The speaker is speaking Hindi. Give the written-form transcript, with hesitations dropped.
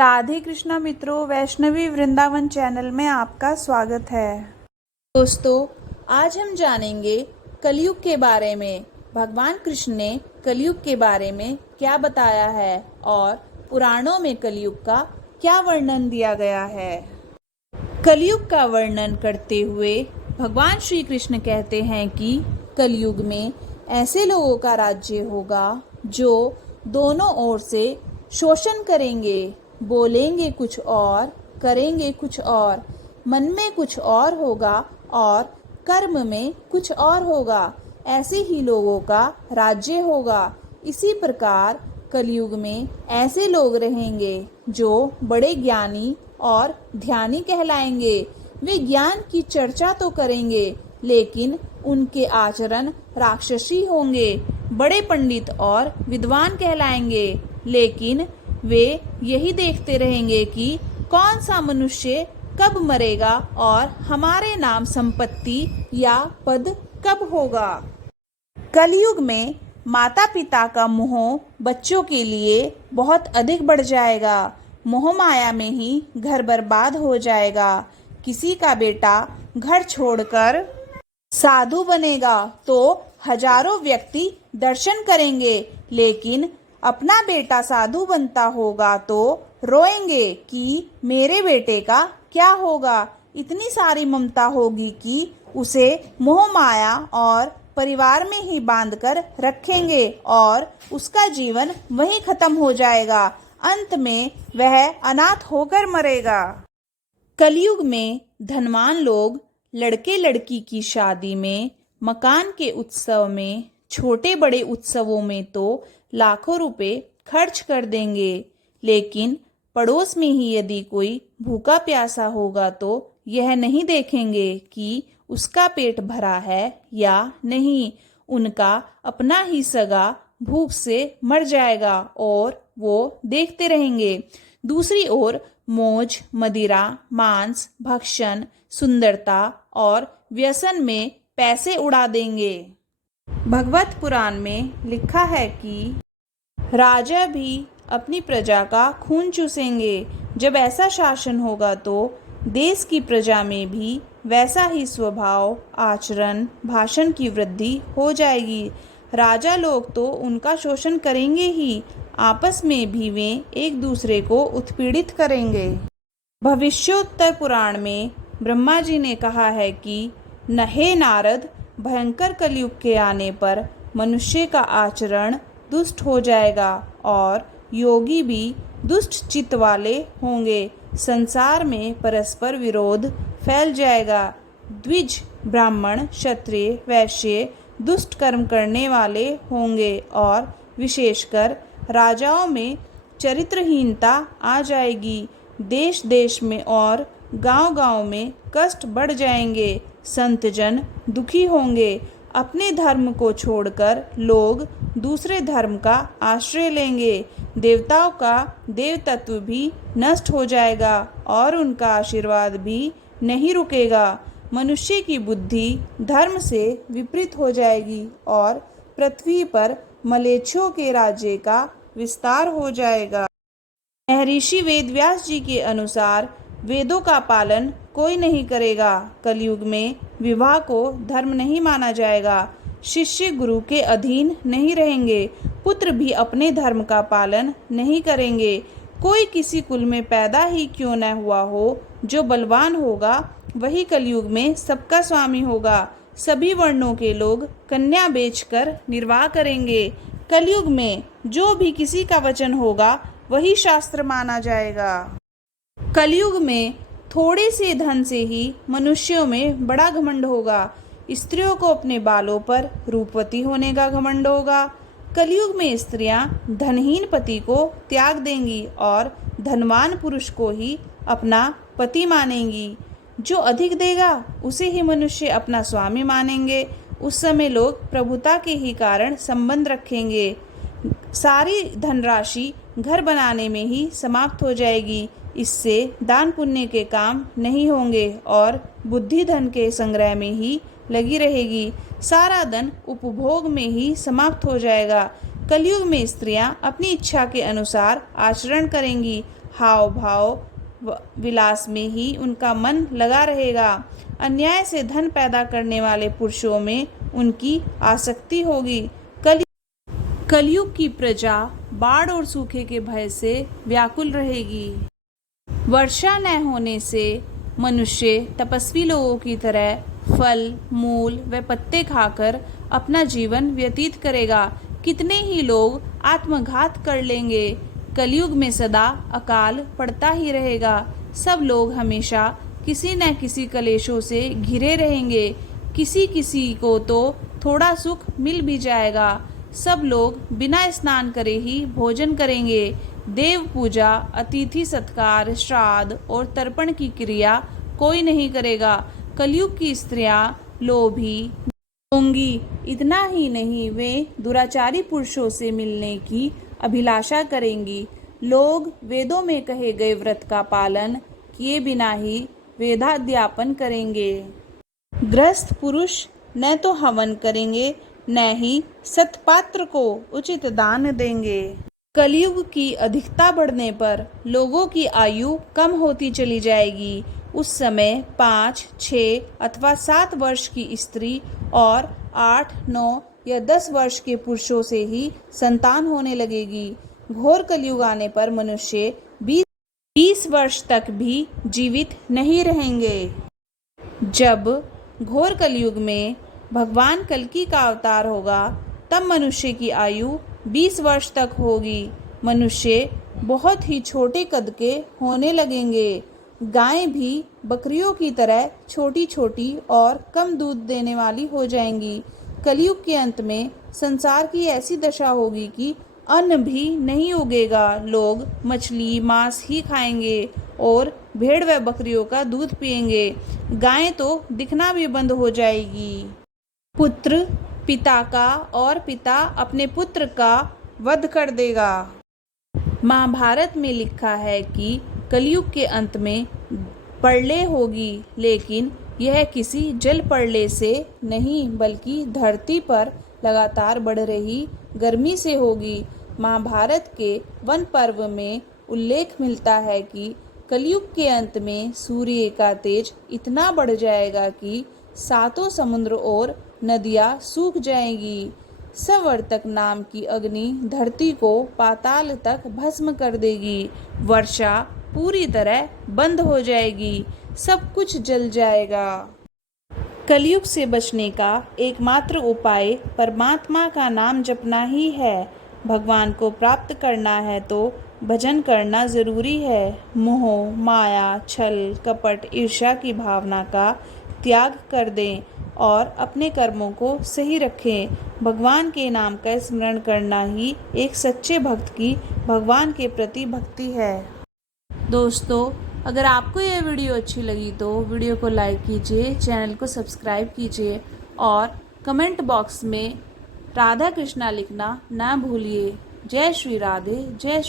राधे कृष्णा मित्रों, वैष्णवी वृंदावन चैनल में आपका स्वागत है। दोस्तों, आज हम जानेंगे कलयुग के बारे में। भगवान कृष्ण ने कलयुग के बारे में क्या बताया है और पुराणों में कलयुग का क्या वर्णन दिया गया है। कलयुग का वर्णन करते हुए भगवान श्री कृष्ण कहते हैं कि कलयुग में ऐसे लोगों का राज्य होगा जो दोनों ओर से शोषण करेंगे, बोलेंगे कुछ और, करेंगे कुछ और, मन में कुछ और होगा और कर्म में कुछ और होगा। ऐसे ही लोगों का राज्य होगा। इसी प्रकार कलयुग में ऐसे लोग रहेंगे जो बड़े ज्ञानी और ध्यानी कहलाएंगे। वे ज्ञान की चर्चा तो करेंगे, लेकिन उनके आचरण राक्षसी होंगे। बड़े पंडित और विद्वान कहलाएंगे, लेकिन वे यही देखते रहेंगे कि कौन सा मनुष्य कब मरेगा और हमारे नाम संपत्ति या पद कब होगा। कलयुग में माता पिता का मोह बच्चों के लिए बहुत अधिक बढ़ जाएगा। मोह माया में ही घर बर्बाद हो जाएगा। किसी का बेटा घर छोड़कर साधु बनेगा तो हजारों व्यक्ति दर्शन करेंगे, लेकिन अपना बेटा साधु बनता होगा तो रोएंगे कि मेरे बेटे का क्या होगा। इतनी सारी ममता होगी कि उसे मोह माया और परिवार में ही बांधकर रखेंगे और उसका जीवन वहीं खत्म हो जाएगा। अंत में वह अनाथ होकर मरेगा। कलयुग में धनवान लोग लड़के लड़की की शादी में, मकान के उत्सव में, छोटे बड़े उत्सवों में तो लाखों रुपए खर्च कर देंगे, लेकिन पड़ोस में ही यदि कोई भूखा प्यासा होगा तो यह नहीं देखेंगे कि उसका पेट भरा है या नहीं। उनका अपना ही सगा भूख से मर जाएगा और वो देखते रहेंगे। दूसरी ओर मौज, मदिरा, मांस, भक्षण, सुंदरता और व्यसन में पैसे उड़ा देंगे। भगवत पुराण में लिखा है कि राजा भी अपनी प्रजा का खून चूसेंगे। जब ऐसा शासन होगा तो देश की प्रजा में भी वैसा ही स्वभाव, आचरण, भाषण की वृद्धि हो जाएगी। राजा लोग तो उनका शोषण करेंगे ही, आपस में भी वे एक दूसरे को उत्पीड़ित करेंगे। भविष्योत्तर पुराण में ब्रह्मा जी ने कहा है कि हे नारद, भयंकर कलयुग के आने पर मनुष्य का आचरण दुष्ट हो जाएगा और योगी भी दुष्ट चित्त वाले होंगे। संसार में परस्पर विरोध फैल जाएगा। द्विज, ब्राह्मण, क्षत्रिय, वैश्य दुष्ट कर्म करने वाले होंगे और विशेषकर राजाओं में चरित्रहीनता आ जाएगी। देश देश में और गांव-गांव में कष्ट बढ़ जाएंगे। संत जन दुखी होंगे। अपने धर्म को छोड़कर लोग दूसरे धर्म का आश्रय लेंगे। देवताओं का देवतत्व भी नष्ट हो जाएगा और उनका आशीर्वाद भी नहीं रुकेगा। मनुष्य की बुद्धि धर्म से विपरीत हो जाएगी और पृथ्वी पर मलेच्छों के राज्य का विस्तार हो जाएगा। महर्षि वेदव्यास जी के अनुसार वेदों का पालन कोई नहीं करेगा। कलयुग में विवाह को धर्म नहीं माना जाएगा। शिष्य गुरु के अधीन नहीं रहेंगे। पुत्र भी अपने धर्म का पालन नहीं करेंगे। कोई किसी कुल में पैदा ही क्यों न हुआ हो, जो बलवान होगा वही कलयुग में सबका स्वामी होगा। सभी वर्णों के लोग कन्या बेचकर निर्वाह करेंगे। कलयुग में जो भी किसी का वचन होगा वही शास्त्र माना जाएगा। कलयुग में थोड़े से धन से ही मनुष्यों में बड़ा घमंड होगा। स्त्रियों को अपने बालों पर रूपवती होने का घमंड होगा। कलयुग में स्त्रियां धनहीन पति को त्याग देंगी और धनवान पुरुष को ही अपना पति मानेंगी। जो अधिक देगा उसे ही मनुष्य अपना स्वामी मानेंगे। उस समय लोग प्रभुता के ही कारण संबंध रखेंगे। सारी धनराशि घर बनाने में ही समाप्त हो जाएगी। इससे दान पुण्य के काम नहीं होंगे और बुद्धि धन के संग्रह में ही लगी रहेगी। सारा धन उपभोग में ही समाप्त हो जाएगा। कलयुग में स्त्रियां अपनी इच्छा के अनुसार आचरण करेंगी हाव भाव विलास में ही उनका मन लगा रहेगा। अन्याय से धन पैदा करने वाले पुरुषों में उनकी आसक्ति होगी। कलयुग की प्रजा बाढ़ और सूखे के भय से व्याकुल रहेगी। वर्षा न होने से मनुष्य तपस्वी लोगों की तरह फल, मूल व पत्ते खाकर अपना जीवन व्यतीत करेगा। कितने ही लोग आत्मघात कर लेंगे। कलयुग में सदा अकाल पड़ता ही रहेगा। सब लोग हमेशा किसी न किसी कलेशों से घिरे रहेंगे। किसी किसी को तो थोड़ा सुख मिल भी जाएगा। सब लोग बिना स्नान करे ही भोजन करेंगे। देव पूजा, अतिथि सत्कार, श्राद्ध और तर्पण की क्रिया कोई नहीं करेगा। कलयुग की स्त्रियां लोभी होंगी। इतना ही नहीं, वे दुराचारी पुरुषों से मिलने की अभिलाषा करेंगी। लोग वेदों में कहे गए व्रत का पालन किए बिना ही वेदाध्यापन करेंगे। गृहस्थ पुरुष न तो हवन करेंगे, न ही सत्पात्र को उचित दान देंगे। कलयुग की अधिकता बढ़ने पर लोगों की आयु कम होती चली जाएगी। उस समय 5, 6 अथवा 7 वर्ष की स्त्री और 8, 9 या 10 वर्ष के पुरुषों से ही संतान होने लगेगी। घोर कलयुग आने पर मनुष्य 20 वर्ष तक भी जीवित नहीं रहेंगे। जब घोर कलयुग में भगवान कल्कि का अवतार होगा, तब मनुष्य की आयु 20 वर्ष तक होगी। मनुष्य बहुत ही छोटे कद के होने लगेंगे। गायें भी बकरियों की तरह छोटी छोटी और कम दूध देने वाली हो जाएंगी। कलयुग के अंत में संसार की ऐसी दशा होगी कि अन्न भी नहीं उगेगा। लोग मछली, मांस ही खाएंगे और भेड़ व बकरियों का दूध पिएंगे। गायें तो दिखना भी बंद हो जाएगी। पुत्र पिता का और पिता अपने पुत्र का वध कर देगा। महाभारत में लिखा है कि कलयुग के अंत में प्रलय होगी, लेकिन यह किसी जल प्रलय से नहीं बल्कि धरती पर लगातार बढ़ रही गर्मी से होगी। महाभारत के वन पर्व में उल्लेख मिलता है कि कलयुग के अंत में सूर्य का तेज इतना बढ़ जाएगा कि 7 समुद्र और नदियाँ सूख जाएंगी। सवर्तक नाम की अग्नि धरती को पाताल तक भस्म कर देगी। वर्षा पूरी तरह बंद हो जाएगी। सब कुछ जल जाएगा। कलयुग से बचने का एकमात्र उपाय परमात्मा का नाम जपना ही है। भगवान को प्राप्त करना है तो भजन करना जरूरी है। मोह, माया, छल, कपट, ईर्ष्या की भावना का त्याग कर दें और अपने कर्मों को सही रखें। भगवान के नाम का स्मरण करना ही एक सच्चे भक्त की भगवान के प्रति भक्ति है। दोस्तों, अगर आपको यह वीडियो अच्छी लगी तो वीडियो को लाइक कीजिए, चैनल को सब्सक्राइब कीजिए और कमेंट बॉक्स में राधा कृष्णा लिखना ना भूलिए। जय श्री राधे, जय श्री